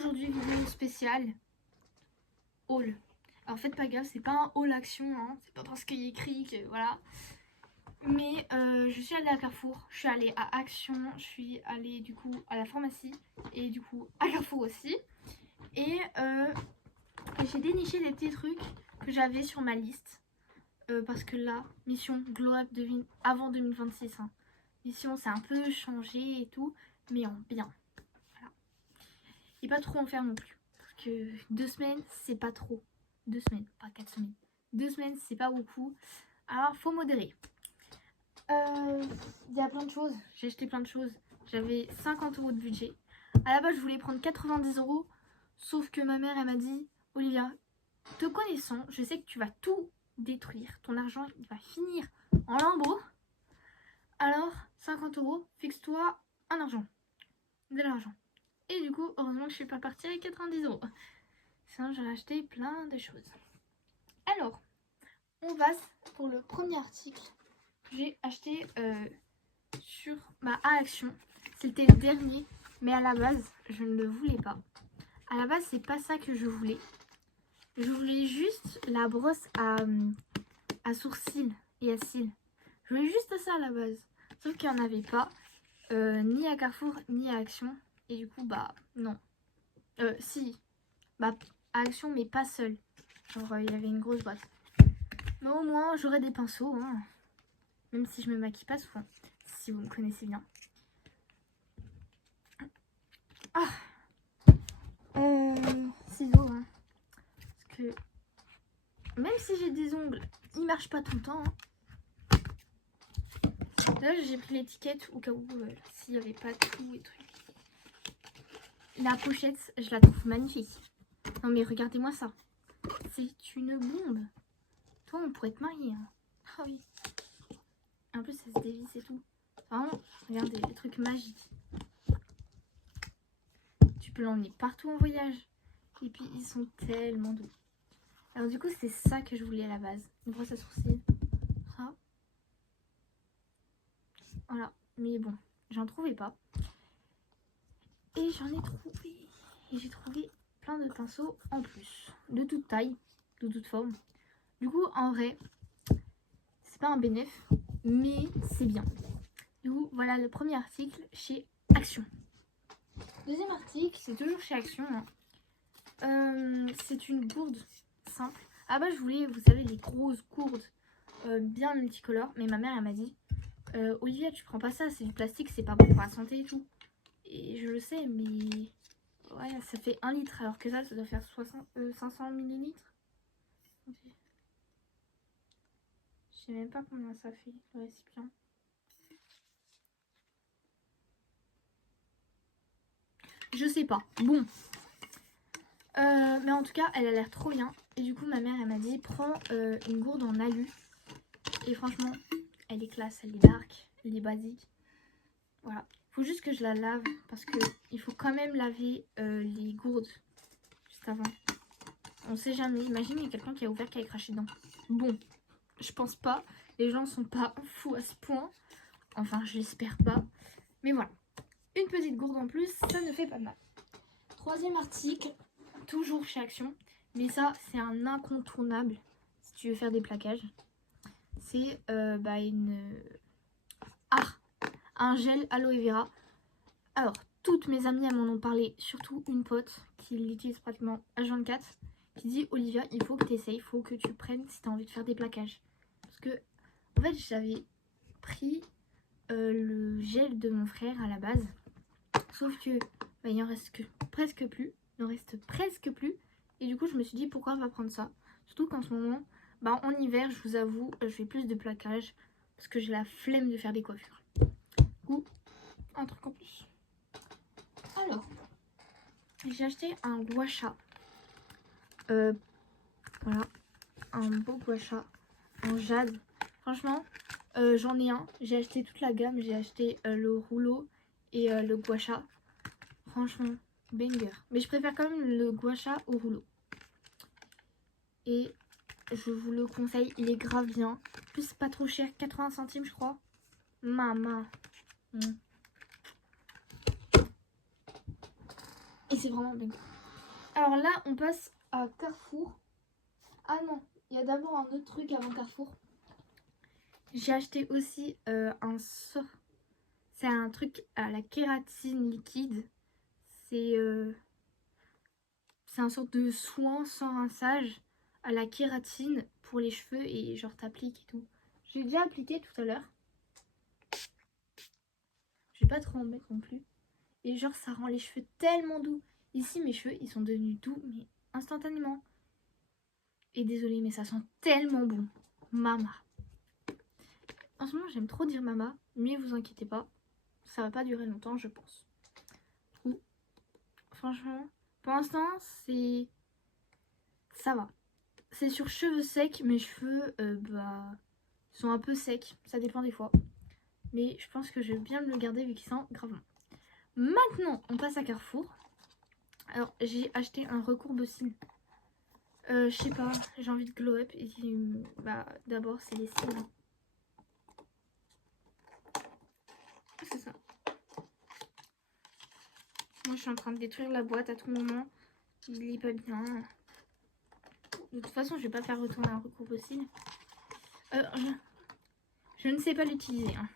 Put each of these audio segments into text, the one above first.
aujourd'hui, vidéo spéciale haul. Alors faites pas gaffe, c'est pas un haul action, hein. C'est pas parce qu'il y a écrit que voilà. Mais je suis allée à Carrefour, je suis allée à Action, je suis allée du coup à la pharmacie et du coup à Carrefour aussi. Et j'ai déniché les petits trucs que j'avais sur ma liste. Parce que là, mission Glow Up avant 2026. Hein. Mission, c'est un peu changé et tout, mais en bien. Voilà. Et pas trop en faire non plus. Parce que 2 semaines, c'est pas trop. 2 semaines, pas 4 semaines. 2 semaines, c'est pas beaucoup. Alors, faut modérer. Il y a plein de choses. J'ai acheté plein de choses. J'avais 50 € de budget. À la base, je voulais prendre 90 €. Sauf que ma mère, elle m'a dit, Olivia, te connaissant, je sais que tu vas tout détruire. Ton argent, il va finir en lambeaux. Alors, 50 €, fixe-toi un argent. De l'argent. Et du coup, heureusement que je suis pas partie avec 90 €. Sinon, j'aurais acheté plein de choses. Alors, on va pour le premier article que j'ai acheté sur ma Action. C'était le dernier, mais à la base, je ne le voulais pas. À la base, c'est pas ça que je voulais. Je voulais juste la brosse à sourcils et à cils. Je voulais juste ça à la base. Sauf qu'il n'y en avait pas. Ni à Carrefour, ni à Action. Et du coup, bah, non. Si. Bah, à Action, mais pas seule. Genre, il y avait une grosse boîte. Mais au moins, j'aurai des pinceaux. Hein. Même si je me maquille pas souvent. Si vous me connaissez bien. Ah ciseaux, hein. Parce que même si j'ai des ongles, ils marchent pas tout le temps. Hein. Là, j'ai pris l'étiquette au cas où s'il n'y avait pas tout et trucs. La pochette, je la trouve magnifique. Non mais regardez-moi ça. C'est une bombe. Toi, on pourrait te marier. Hein. Ah oui. En plus, ça se dévisse et tout. Vraiment, regardez, des trucs magiques. Tu peux l'emmener partout en voyage. Et puis, ils sont tellement doux. Alors du coup, c'est ça que je voulais à la base. Une brosse à sourcils. Ça. Voilà. Mais bon, j'en trouvais pas. Et j'en ai trouvé. Et j'ai trouvé plein de pinceaux en plus. De toute taille, de toute forme. Du coup, en vrai, c'est pas un bénéf, mais c'est bien. Du coup, voilà le premier article chez Action. Deuxième article, c'est toujours chez Action. Hein. C'est une gourde simple. Ah bah, je voulais, vous savez, les grosses gourdes bien multicolores. Mais ma mère, elle m'a dit, Olivia, tu prends pas ça, c'est du plastique, c'est pas bon pour la santé et tout. Et je le sais, mais ouais, ça fait 1 litre, alors que ça doit faire 500 millilitres. Je sais même pas combien ça fait, le récipient. Je sais pas. Bon. Mais en tout cas, elle a l'air trop bien. Et du coup, ma mère, elle m'a dit, prends une gourde en alu. Et franchement, elle est classe, elle est dark, elle est basique. Voilà. Faut juste que je la lave parce que il faut quand même laver les gourdes juste avant. On sait jamais. Imagine, il y a quelqu'un qui a ouvert, qui a craché dedans. Bon, je pense pas. Les gens sont pas fous à ce point. Enfin, je l'espère pas. Mais voilà. Une petite gourde en plus, ça ne fait pas de mal. Troisième article, toujours chez Action. Mais ça, c'est un incontournable si tu veux faire des plaquages. C'est un gel aloe vera. Alors, toutes mes amies elles m'en ont parlé, surtout une pote qui l'utilise pratiquement H24, qui dit Olivia, il faut que tu essayes, il faut que tu prennes si tu as envie de faire des plaquages. Parce que, en fait, j'avais pris le gel de mon frère à la base, sauf que il en reste presque plus. Il en reste presque plus. Et du coup, je me suis dit pourquoi on va prendre ça. Surtout qu'en ce moment, en hiver, je vous avoue, je fais plus de plaquages parce que j'ai la flemme de faire des coiffures. Ou un truc en plus. Alors, j'ai acheté un gua sha. Voilà, un beau gua sha en jade. Franchement, j'en ai un. J'ai acheté toute la gamme. J'ai acheté le rouleau et le gua sha. Franchement, banger. Mais je préfère quand même le gua sha au rouleau. Et je vous le conseille, il est grave bien. En plus, c'est pas trop cher, 80 centimes je crois. Maman. Et c'est vraiment bien. Alors là, on passe à Carrefour. Ah non, il y a d'abord un autre truc avant Carrefour. J'ai acheté aussi un sort. C'est un truc à la kératine liquide. C'est un sorte de soin sans rinçage à la kératine pour les cheveux et genre t'appliques et tout. J'ai déjà appliqué tout à l'heure. Je vais pas trop en mettre non plus. Et genre ça rend les cheveux tellement doux. Ici mes cheveux ils sont devenus doux mais instantanément. Et désolée mais ça sent tellement bon. Mama. En ce moment j'aime trop dire mama, mais vous inquiétez pas. Ça va pas durer longtemps je pense. Franchement, pour l'instant c'est... ça va. C'est sur cheveux secs, mes cheveux sont un peu secs, ça dépend des fois. Mais je pense que je vais bien me le garder vu qu'il sent grave bon. Maintenant, on passe à Carrefour. Alors, j'ai acheté un recourbe cils. Je sais pas, j'ai envie de glow up. Et d'abord, c'est les cils. C'est ça. Moi, je suis en train de détruire la boîte à tout moment. Il est pas bien. De toute façon, je vais pas faire retourner un recourbe cils. Je ne sais pas l'utiliser. Hein.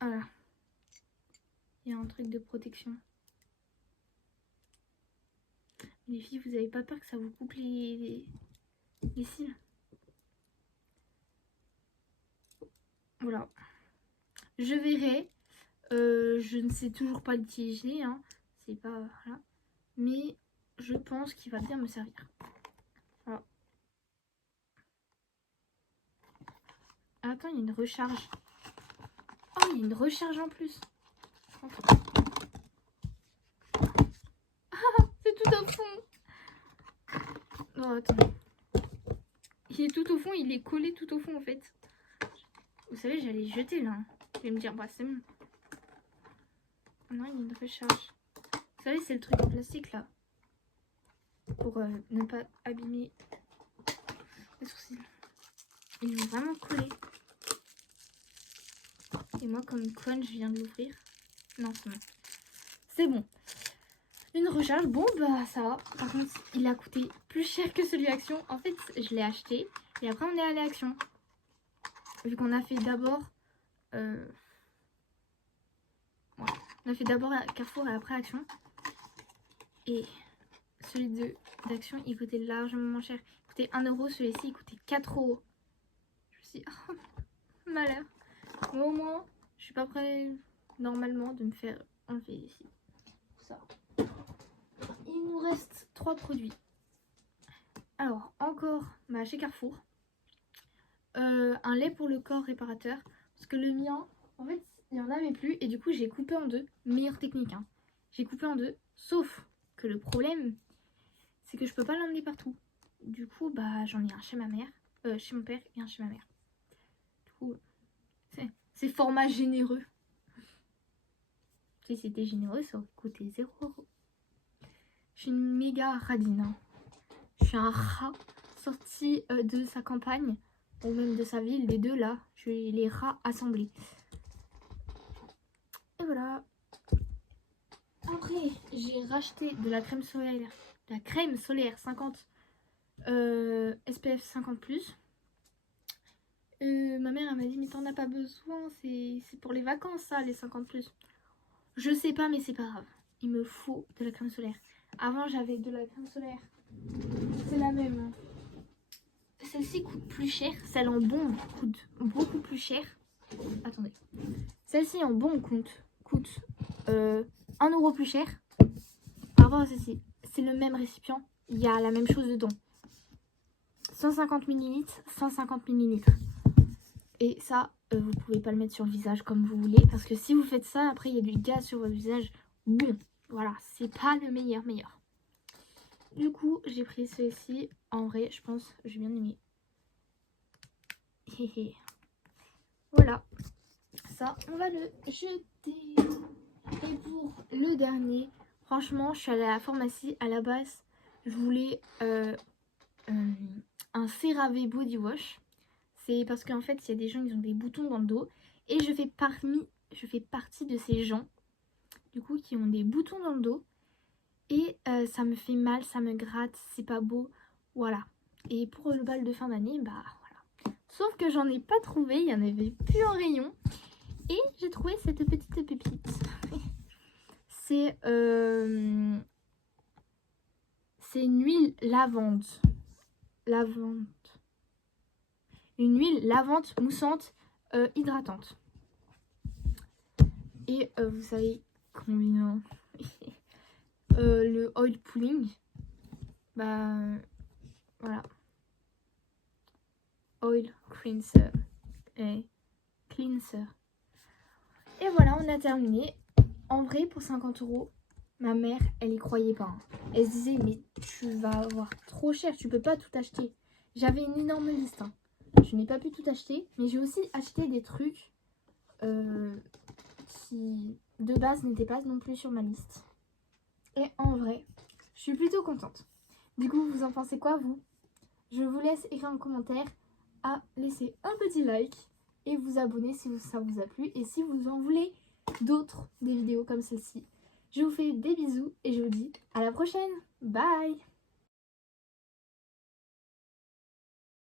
Voilà. Il y a un truc de protection. Les filles, vous avez pas peur que ça vous coupe les cils? Voilà. Je verrai. Je ne sais toujours pas l'utiliser. Hein. C'est pas... Voilà. Mais je pense qu'il va bien me servir. Voilà. Attends, il y a une recharge. Oh, il y a une recharge en plus. C'est tout au fond. Oh, attends. Il est tout au fond, il est collé tout au fond en fait. Vous savez, j'allais jeter là. Je vais me dire, bah c'est bon. Non, il y a une recharge. Vous savez, c'est le truc en plastique là. Pour ne pas abîmer les sourcils. Ils vont vraiment coller. Et moi, comme une conne, je viens de l'ouvrir. Non, c'est bon. C'est bon. Une recharge, bon bah ça va. Par contre, il a coûté plus cher que celui Action. En fait, je l'ai acheté et après on est allé à Action. Vu qu'on a fait d'abord... Ouais. On a fait d'abord Carrefour et après Action. Et celui d'Action, il coûtait largement moins cher. Il coûtait 1 €, celui-ci, il coûtait 4 €. Je me suis dit, oh, malheur. Mais au moins, je suis pas prêt normalement de me faire enlever ici. Ça. Il nous reste 3 produits. Alors, encore chez Carrefour. Un lait pour le corps réparateur. Parce que le mien, en fait, il n'y en avait plus. Et du coup, j'ai coupé en deux. Meilleure technique, hein. J'ai coupé en deux. Sauf que le problème, c'est que je peux pas l'emmener partout. Du coup, bah, j'en ai un chez ma mère. Chez mon père et un chez ma mère. Du coup, c'est format généreux. Si c'était généreux, ça aurait coûté 0 €. Je suis une méga radine. Hein. Je suis un rat sorti de sa campagne. Ou même de sa ville, les deux là. Je suis les rats assemblés. Et voilà. Après, j'ai racheté de la crème solaire. La crème solaire 50 SPF 50+. Ma mère elle m'a dit mais t'en as pas besoin, c'est pour les vacances ça, les 50+. Je sais pas mais c'est pas grave. Il me faut de la crème solaire. Avant j'avais de la crème solaire. C'est la même. Celle-ci coûte plus cher. Celle en bon coûte beaucoup plus cher. Attendez. Celle-ci en bon coûte 1 € plus cher. Par rapport à celle-ci. C'est le même récipient. Il y a la même chose dedans. 150 ml, 150 ml. Et ça, vous pouvez pas le mettre sur le visage comme vous voulez. Parce que si vous faites ça, après il y a du gaz sur votre visage. Bon, voilà, c'est pas le meilleur. Du coup, j'ai pris celui-ci. En vrai, je pense que j'ai bien aimé. Voilà. Ça, on va le jeter. Et pour le dernier, franchement, je suis allée à la pharmacie. À la base, je voulais un CeraVe Body Wash. C'est parce qu'en fait, il y a des gens qui ont des boutons dans le dos. Et je fais partie de ces gens du coup qui ont des boutons dans le dos. Et ça me fait mal, ça me gratte, c'est pas beau, voilà. Et pour le bal de fin d'année, bah voilà. Sauf que j'en ai pas trouvé, il y en avait plus en rayon. Et j'ai trouvé cette petite pépite. C'est une huile lavande. Une huile lavande moussante hydratante. Et vous savez combien le oil pulling, bah voilà, oil cleanser et cleanser. Et voilà, on a terminé. En vrai, pour 50 €, ma mère, elle y croyait pas. Hein. Elle se disait, mais tu vas avoir trop cher, tu peux pas tout acheter. J'avais une énorme liste. Hein. Je n'ai pas pu tout acheter, mais j'ai aussi acheté des trucs qui, de base, n'étaient pas non plus sur ma liste. Et en vrai, je suis plutôt contente. Du coup, vous en pensez quoi, vous? Je vous laisse écrire en commentaire, à laisser un petit like et vous abonner si ça vous a plu. Et si vous en voulez d'autres, des vidéos comme celle-ci. Je vous fais des bisous et je vous dis à la prochaine. Bye!